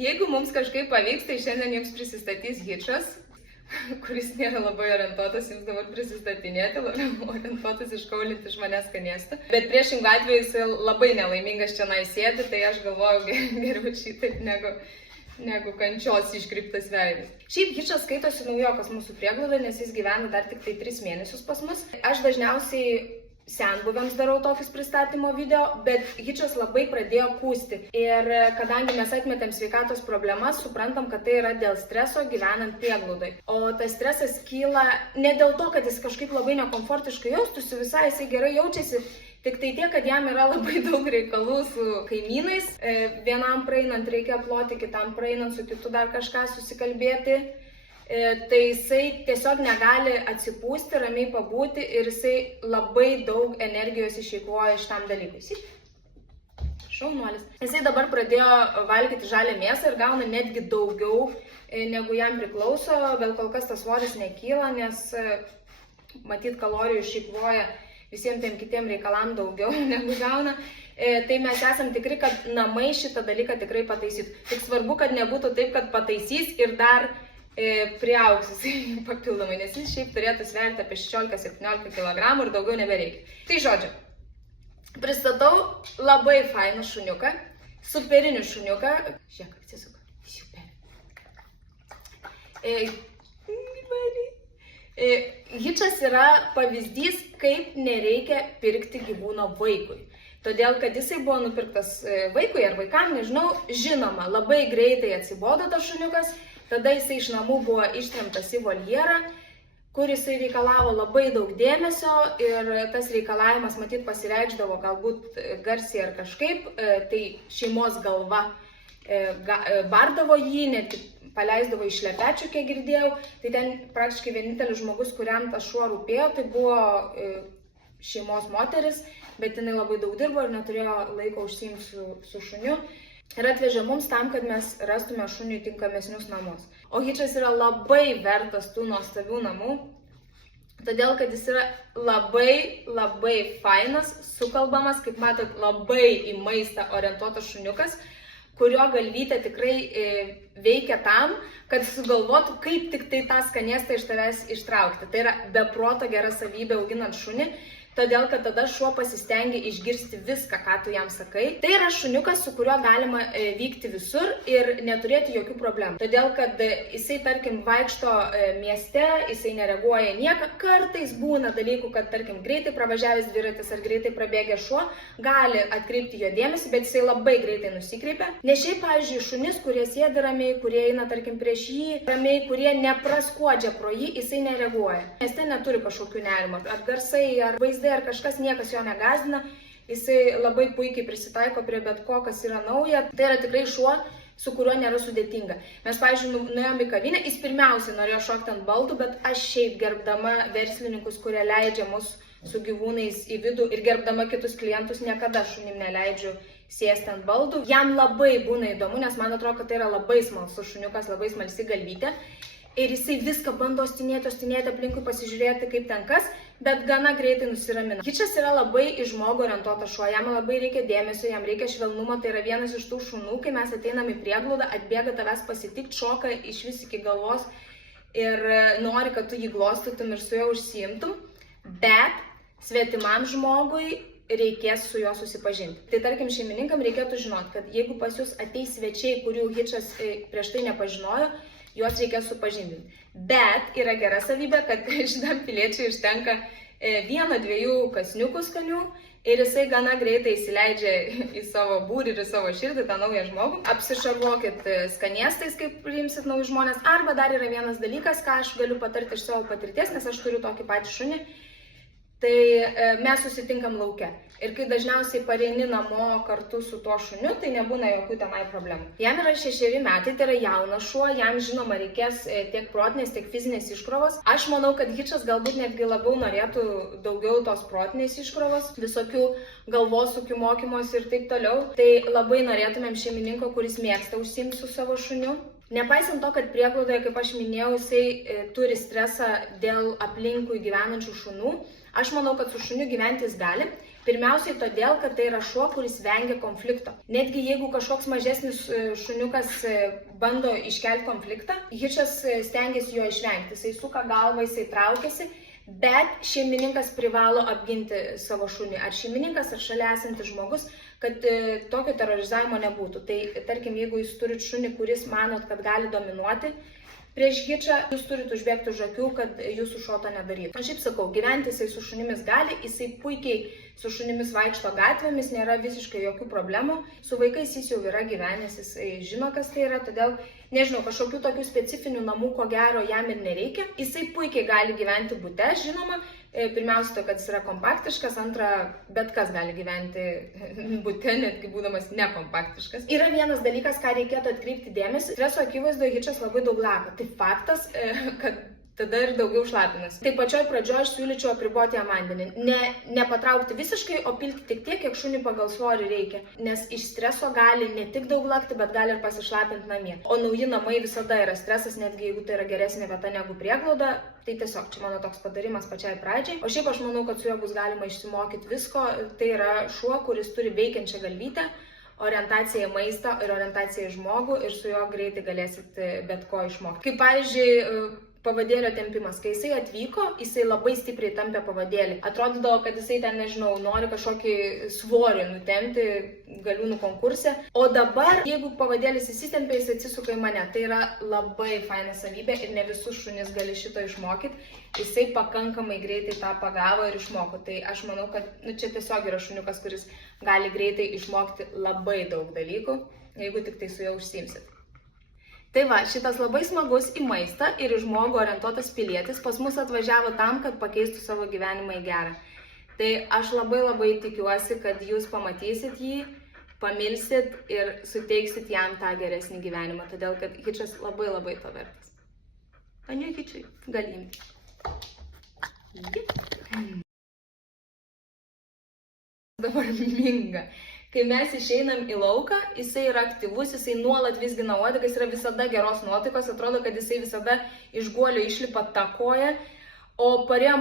Jeigu mums kažkaip pavyks, tai šiandien jums prisistatys Hičas, kuris nėra labai orientuotas jums dabar prisistatinėti, labiau orientuotas iškaulinti iš manęs skanėstą. Bet priešingų atveju jis labai nelaimingas čia naisėdi, tai aš galvoju geriau šitaip negu kančios iškryptas veidas. Šiaip Hičas skaitosi naujokas mūsų prieglaudoje, nes jis gyvena dar tik tai 3 mėnesius pas mus. Aš dažniausiai senbuviams darau tokius pristatymo video, bet Hičas labai pradėjo kūsti. Ir kadangi mes atmetėm sveikatos problemas, suprantam, kad tai yra dėl streso gyvenant prieglaudoje. O tas stresas kyla ne dėl to, kad jis kažkaip labai nekomfortiškai jaustųsi, visai jisai gerai jaučiasi, tik tai tiek, kad jam yra labai daug reikalų su kaimynais. Vienam praeinant reikia ploti, kitam praeinant su kitu dar kažką susikalbėti. Tai jisai tiesiog negali atsipūsti, ramiai pabūti ir jisai labai daug energijos išeikvoja šitam dalykui. Šaunuolis. Jisai dabar pradėjo valgyti žalią mėsą ir gauna netgi daugiau negu jam priklauso, bet kol kas tas svoris nekyla, nes matyt kalorijų išeikvoja visiems tiem kitiem reikalam daugiau negu gauna. Tai mes esam tikri, kad namai šitą dalyką tikrai pataisytų. Tik svarbu, kad nebūtų taip, kad pataisys ir dar priaugs jisai papildomai, nes jis šiaip turėtų sverti apie 16-17 kg ir daugiau nebereikia. Tai žodžiu, pristatau labai fainą šuniuką, superinį šuniuką. Žiūrėk, atsisuka. Super. Hičas yra pavyzdys, kaip nereikia pirkti gyvūno vaikui. Todėl, kad jisai buvo nupirktas vaikui ar vaikam, nežinau, žinoma, labai greitai atsibodo tas šuniukas. Tada jisai iš namų buvo ištremtas į voljerą, kur jisai reikalavo labai daug dėmesio ir tas reikalavimas matyt pasireikšdavo galbūt garsiai ar kažkaip, tai šeimos galva bardavo jį, net paleisdavo iš šlepečių, kiek girdėjau. Tai ten praktiškai vienintelis žmogus, kuriam tas šuo rūpėjo, tai buvo šeimos moteris, bet jinai labai daug dirbo ir neturėjo laiko užsiimti su šuniu. Ir atvežė mums tam, kad mes rastume šuniui tinkamesnius namus. O Hičas yra labai vertas tų nuostabių namų, todėl, kad jis yra labai fainas, sukalbamas, kaip matot, labai į maistą orientuotas šuniukas, kurio galvytė tikrai veikia tam, kad sugalvotų, kaip tik tai tą skanėstą iš tavęs ištraukti. Tai yra beproto gera savybė auginant šunį. Todėl, kad tada šuo pasistengia išgirsti viską, ką tu jam sakai. Tai yra šuniukas, su kuriuo galima vykti visur ir neturėti jokių problemų. Todėl, kad jisai, tarkim, vaikšto mieste, jisai nereaguoja nieką. Kartais būna dalykų, kad, tarkim, greitai pravažiavęs dviratis ar greitai prabėgęs šuo gali atkreipti jo dėmesį, bet jisai labai greitai nusikreipia. Nes šiaip, pavyzdžiui, šunis, kurie sėdi ramiai, kurie eina, tarkim, prieš jį, ramiai, kurie nepraskuodžia pro jį, jisai nereaguoja. Mieste neturi kažkokių nerimų. Ar garsai, ar vaizdai, ar kažkas, niekas jo negazdina, jisai labai puikiai prisitaiko prie bet ko, kas yra nauja. Tai yra tikrai šuo, su kuriuo nėra sudėtinga. Mes, pavyzdžiui, nuėjom į kavinę, jis pirmiausiai norėjo šokti ant baldų, bet aš šiaip gerbdama verslininkus, kurie leidžia mus su gyvūnais į vidų ir gerbdama kitus klientus, niekada šunim neleidžiu sėsti ant baldų. Jam labai būna įdomu, nes man atrodo, kad tai yra labai smalsus šuniukas, labai smalsi galvytė. Ir jisai viską bando ostinėti aplinkui, pasižiūrėti, kaip ten kas, bet gana greitai nusiramina. Hičas yra labai į žmogų orientuotas šuo, jam labai reikia dėmesio, jam reikia švelnumo, tai yra vienas iš tų šunų, kai mes ateinam į prieglaudą, atbėga tavęs pasitikti, šoka iš vis iki galvos ir nori, kad tu jį glostytum ir su juo užsiimtum, bet svetimam žmogui reikės su juo susipažinti. Tai tarkim, šeimininkam reikėtų žinoti, kad jeigu pas jūs ateis svečiai, kurių Hičas prieš tai nepažinojo, juos reikės supažindinti. Bet yra gera savybė, kad šitam piliečiui užtenka 1-2 kasniukų skanių ir jisai gana greitai įsileidžia į savo būrį ir į savo širdį tą naują žmogų. Apsišarvuokit skanėstais, kaip priimsit naujus žmonės. Arba dar yra vienas dalykas, ką aš galiu patarti iš savo patirties, nes aš turiu tokį patį šunį. Tai mes susitinkam lauke. Ir kai dažniausiai pareini namo kartu su tuo šuniu, tai nebūna jokių tenai problemų. Jam yra 6 metai, tai yra jaunas šuo, jam žinoma reikės tiek protinės, tiek fizinės iškrovos. Aš manau, kad Hičas galbūt netgi labiau norėtų daugiau tos protinės iškrovos, visokių galvosūkių mokymosi ir taip toliau. Tai labai norėtumėm šeimininko, kuris mėgsta užsiimti su savo šuniu. Nepaisant to, kad prieglaudoje, kaip aš minėjau, jisai turi stresą dėl aplinkui gyvenančių šunų, aš manau, kad su šuniu gyventi jis gali, Pirmiausiai todėl, kad tai yra šuo, kuris vengia konflikto. Netgi jeigu kažkoks mažesnis šuniukas bando iškelti konfliktą, Hitchas stengiasi jo išvengti. Jisai suka galvą, jisai traukiasi, bet šeimininkas privalo apginti savo šunį. Ar šeimininkas, ar šalia esantis žmogus, kad tokio terorizavimo nebūtų. Tai tarkim, jeigu jūs turit šunį, kuris manot, kad gali dominuoti prieš Hitchą, jūs turite užbėgti už akių, kad jūsų šuo to nedarytų. Aš šiaip sakau, gyventi jisai su šunimis gali, jisai puikiai su šunimis vaikšto gatvėmis, nėra visiškai jokių problemų. Su vaikais jis jau yra gyvenęs, jisai žino, kas tai yra, todėl, nežinau, kažkokių tokių specifinių namų, ko gero, jam ir nereikia. Jisai puikiai gali gyventi bute, žinoma. Pirmiausia, kad jis yra kompaktiškas, antra, bet kas gali gyventi bute, netgi būdamas nekompaktiškas. Yra vienas dalykas, ką reikėtų atkreipti dėmesį. Streso akivaizdoje Hitchas labai daug laka. Tai faktas, kad tada ir daugiau šlapinasi. Tai pačioj pradžioje aš siūlyčiau apriboti jam vandenį. Nepatraukti visiškai, o pilti tik tiek, kiek šuniui pagal svorį reikia. Nes iš streso gali ne tik daug lakti, bet gali ir pasišlapinti namie. O nauji namai visada yra stresas, netgi jeigu tai yra geresnė vieta negu prieglauda. Tai tiesiog čia mano toks patarimas pačiai pradžiai. O šiaip aš manau, kad su juo bus galima išsimokyti visko. Tai yra šuo, kuris turi veikiančią galvytę, orientaciją į maistą ir orientaciją į žmogų, ir su juo greitai galėsit bet ko išmokti. Kaip pavyzdžiui, pavadėlio tempimas. Kai jisai atvyko, jisai labai stipriai tampė pavadėlį. Atrodydavo, kad jisai ten, nežinau, nori kažkokį svorį nutempti galiūnų konkurse. O dabar, jeigu pavadėlis įsitempia, jis atsisuka į mane. Tai yra labai faina savybė ir ne visus šunis gali šito išmokyti. Jisai pakankamai greitai tą pagavo ir išmoko. Tai aš manau, kad čia tiesiog yra šuniukas, kuris gali greitai išmokti labai daug dalykų, jeigu tik tai su juo užsiimsit. Tai va, šitas labai smagus į maistą ir į žmogų orientuotas pilietis pas mus atvažiavo tam, kad pakeistų savo gyvenimą į gerą. Tai aš labai tikiuosi, kad jūs pamatysit jį, pamilsit ir suteiksit jam tą geresnį gyvenimą, todėl kad Hitchas labai to vertas. Aniu Hitchui, galim. Dabar minga. Kai mes išeinam į lauką, jisai yra aktyvus, jisai nuolat vizgina uodegą, jis yra visada geros nuotaikos, atrodo, kad jisai visada iš guolio išlipa tą koją, o parėjom